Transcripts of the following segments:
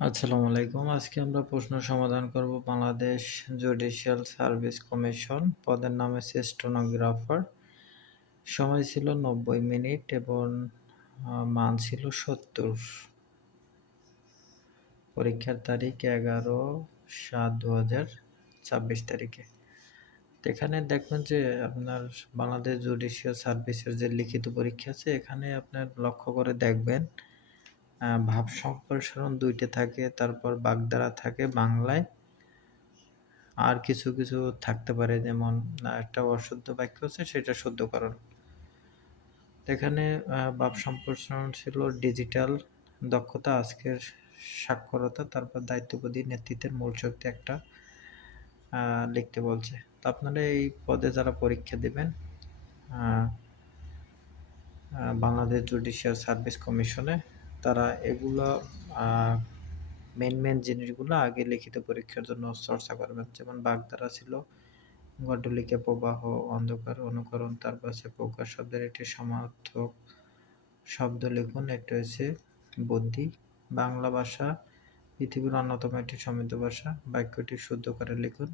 আসসালামু আলাইকুম। আজকে আমরা প্রশ্ন সমাধান করব। বাংলাদেশ জুডিশিয়াল সার্ভিস কমিশন পদের নাম হচ্ছে স্টেনোগ্রাফার। সময় ছিল ৯০ মিনিট এবং মান ছিল ৭০। পরীক্ষার তারিখ ১১/৭/২০২৬ তারিখে। তো এখানে দেখবেন যে আপনার বাংলাদেশ জুডিশিয়াল সার্ভিসের যে লিখিত পরীক্ষা আছে, এখানে আপনার লক্ষ্য করে দেখবেন ভাব সম্প্রসারণ ২ টা থাকে, তারপর বাগধারা থাকে বাংলায়। আর কিছু থাকতে পারে, যেমন একটা অশুদ্ধ বাক্য আছে, সেটা শুদ্ধকরণ। এখানে ভাব সম্প্রসারণ ছিল ডিজিটাল দক্ষতা, আজকের সাক্ষরতা, তারপর দায়িত্ববোধী নেতৃত্বের মূল শক্তি একটা লিখতে বলছে। তো আপনারা এই পদে যারা পরীক্ষা দেবেন বাংলাদেশ জুডিশিয়াল সার্ভিস কমিশনে, তারা এগুলো মেন জিনিসগুলো আগে লিখিত পরীক্ষার জন্য চর্চা করবেন। যেমন বাগধারা ছিল গড্ডলিকা প্রবাহ, অন্ধকার, অনুকরণ, তারপর আছে প্রকাশ শব্দের একটি সমার্থক শব্দ লিখুন। একটা হচ্ছে বুদ্ধি। বাংলা ভাষা পৃথিবীর অন্যতম একটি সমৃদ্ধ ভাষা, বাক্যটি শুদ্ধ করে লিখুন।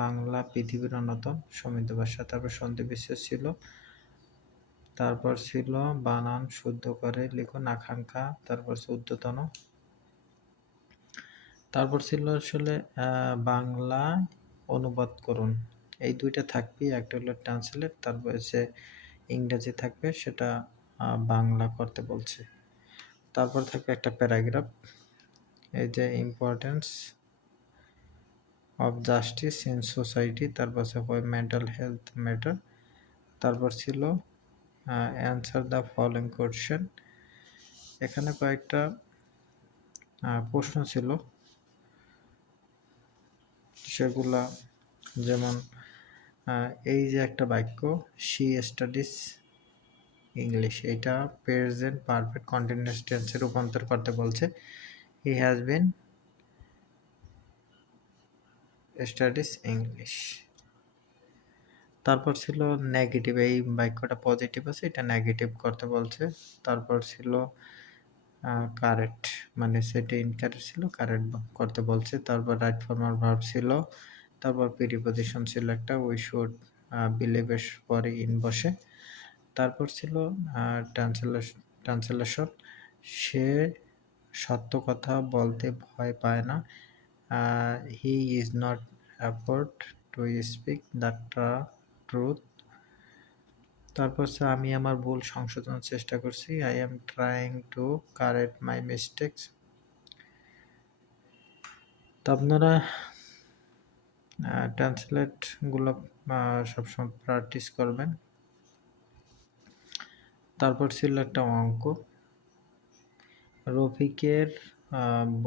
বাংলা পৃথিবীর অন্যতম সমৃদ্ধ ভাষা। তারপর সন্ধি বিশেষ ছিল, তারপর ছিল বানান শুদ্ধ করে লিখুন। আকাঙ্ক্ষা, তারপর ঊর্ধ্বতন, তারপর ছিল আসলে বাংলা অনুবাদ করুন। এই ২টা থাকবে, একটা হলো ট্রান্সলেট, তারপর হচ্ছে ইংরেজি থাকবে, সেটা বাংলা করতে বলছে। তারপর থাকবে একটা প্যারাগ্রাফ, এই যে importance of justice in society, তারপর হচ্ছে মেন্টাল হেলথ ম্যাটার, তারপর ছিল অ্যান্সার দ্য ফলোইং কোয়েশ্চেন। এখানে কয়েকটা প্রশ্ন ছিল, সেগুলা যেমন এই যে একটা বাক্য, শি স্টাডিজ ইংলিশ, এটা প্রেজেন্ট পারফেক্ট কন্টিনিউয়াস টেন্সে রূপান্তর করতে বলছে। He has been studies English. তারপর ছিল নেগেটিভ, এই বাক্যটা পজিটিভ আছে, এটা নেগেটিভ করতে বলছে। তারপর ছিল কারেক্ট, মানে সেটা ইনকারেক্ট ছিল, কারেক্ট করতে বলছে। তারপর রাইট ফর্মাল ভার্ব ছিল, তারপর প্রিপজিশন ছিল একটা, উই শুড বিলিভের পরে ইন বসে। তারপর ছিল ট্রান্সলেশন, সে সত্য কথা বলতে ভয় পায় না। He is not afford to speak the truth. তারপর হচ্ছে আমি আমার ভুল সংশোধনের চেষ্টা করছি, I am trying to correct my mistakes. তো আপনারা ট্রান্সলেটগুলো সবসময় প্র্যাকটিস করবেন। তারপর ছিল একটা অঙ্ক, রফিকের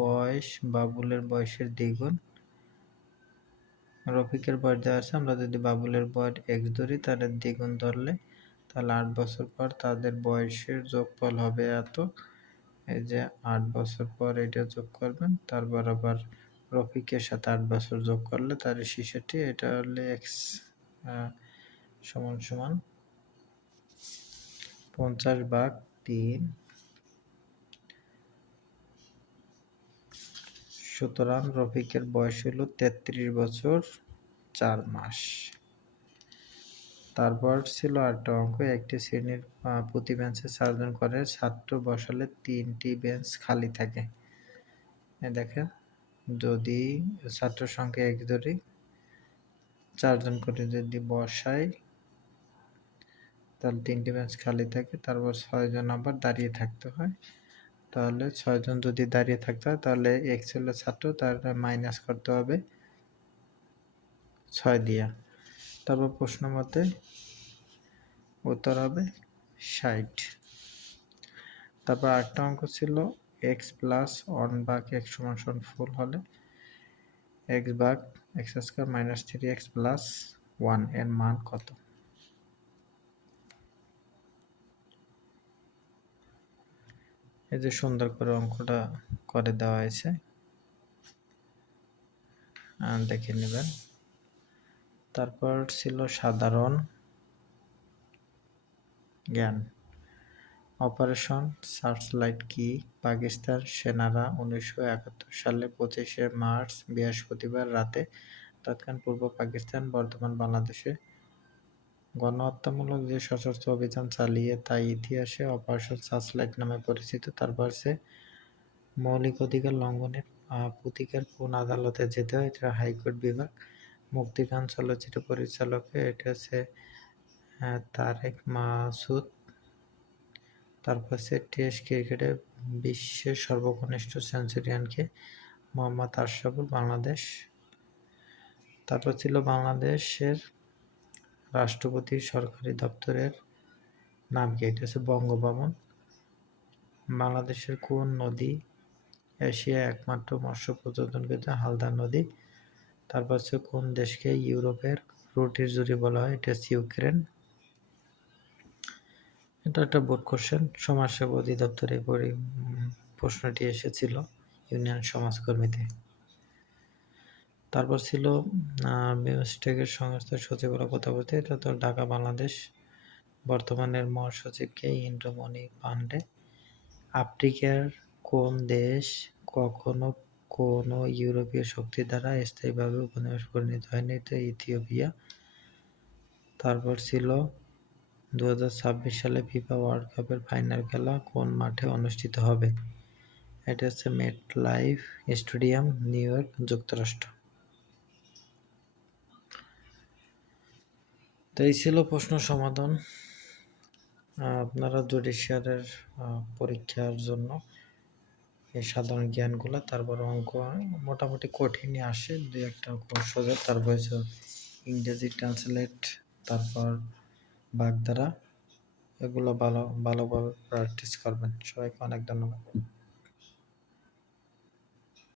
বয়স বাবুলের বয়সের দ্বিগুণ। রফিকের বয়স দেওয়া আছে, আমরা যদি বাবুলের বয়স এক্স ধরি, তাহলে দ্বিগুণ ধরলে তাহলে ৮ বছর পর তাদের বয়সের যোগফল হবে এত। এই যে ৮ বছর পর এটা যোগ করবেন, তারপর আবার রফিকের সাথে ৮ বছর যোগ করলে তার ৬৬, এটা হলে এক্স সমান সমান ৫০/৩। সুতরাং রফিকের বয়স হল ৩৩ বছর ৪ মাস। তারপর ছিল আরেকটা অঙ্ক, একটি শ্রেণীর প্রতি বেঞ্চে ৪ জন করে ছাত্র বসালে ৩টি বেঞ্চ খালি থাকে। দেখেন, যদি ছাত্র সংখ্যা এক ধরি, ৪ জন করে যদি বসাই, তাহলে ৩টি বেঞ্চ খালি থাকে। তারপর ৬ জন আবার দাঁড়িয়ে থাকতে হয়। তাহলে ৬ জন যদি দাঁড়িয়ে থাকতে হয়, তাহলে এক্স হলো ছাত্র, তার মাইনাস করতে হবে ৬ দিয়া। তারপর প্রশ্ন মতে উত্তর হবে ৬০। তারপর আরেকটা অঙ্ক ছিল, এক্স প্লাস 1/x=4 হলে x/x² - 3x + 1 এর মান কত? এই যে সুন্দর করে অঙ্কটা করে দেওয়া হয়েছে, দেখে নেবেন। তারপর ছিল সাধারণ জ্ঞান, অপারেশন সার্চলাইট কি? পাকিস্তান সেনারা 1971 সালে 25শে মার্চ বৃহস্পতিবার রাতে তৎকালীন পূর্ব পাকিস্তান বর্তমান বাংলাদেশে গণহত্যামূলক যে সশস্ত্র অভিযান চালিয়ে তা ইতিহাসে অপারেশন সার্চলাইট নামে পরিচিত। তারপর সে মৌলিক অধিকার লঙ্ঘনের প্রতিকার কোন আদালতে যেতে হয়? এটা হাইকোর্ট বিভাগ। মুক্তিগান চলচ্চিত্র পরিচালকে এটা হচ্ছে তারেক মাসুদ। তারপর হচ্ছে টেস্ট ক্রিকেটে বিশ্বের সর্বকনিষ্ঠ সেঞ্চুরিয়ানকে? মোহাম্মদ আশরাফুল, বাংলাদেশ। তারপর ছিল বাংলাদেশের রাষ্ট্রপতির সরকারি দপ্তরের নাম কি? এটা হচ্ছে বঙ্গভবন। বাংলাদেশের কোন নদী এশিয়ার একমাত্র মৎস্য প্রজনন কেন্দ্র? হালদা নদী। তারপর হচ্ছে কোন দেশকে ইউরোপের রুটির জুড়ি বলা হয়? এটা হচ্ছে ইউক্রেন। এটা একটা বোর্ড কোশ্চেন। সমাজসেবা অধিদপ্তরে প্রশ্নটি এসেছিল ইউনিয়ন সমাজকর্মীতে। তারপর ছিল বিমস্টেকের সংস্থার সচিবরা কোথায় অবস্থিত? এটা তো ঢাকা, বাংলাদেশ। বর্তমানের মহাসচিবকে? ইন্দ্রমণি পান্ডে। আফ্রিকার কোন দেশ কখনো কোনো ইউরোপীয় শক্তি দ্বারা স্থায়ীভাবে উপনিবেশে পরিণত হয়নি? তো ইথিওপিয়া। তারপর ছিল 2026 সালে ফিফা ওয়ার্ল্ড কাপের ফাইনাল খেলা কোন মাঠে অনুষ্ঠিত হবে? এটা হচ্ছে মেটলাইফ স্টেডিয়াম, নিউ ইয়র্ক, যুক্তরাষ্ট্র। তো এই ছিল প্রশ্ন সমাধান। আপনারা জুডিশিয়ারের পরীক্ষার জন্য এই সাধারণ জ্ঞানগুলো, তারপর অঙ্ক মোটামুটি কঠিনই আসে, দুই একটা সোজা। তারপর হচ্ছে ইংরেজি ট্রান্সলেট, তারপর বাগধারা, এগুলো ভালোভাবে প্র্যাকটিস করবেন। সবাইকে অনেক ধন্যবাদ।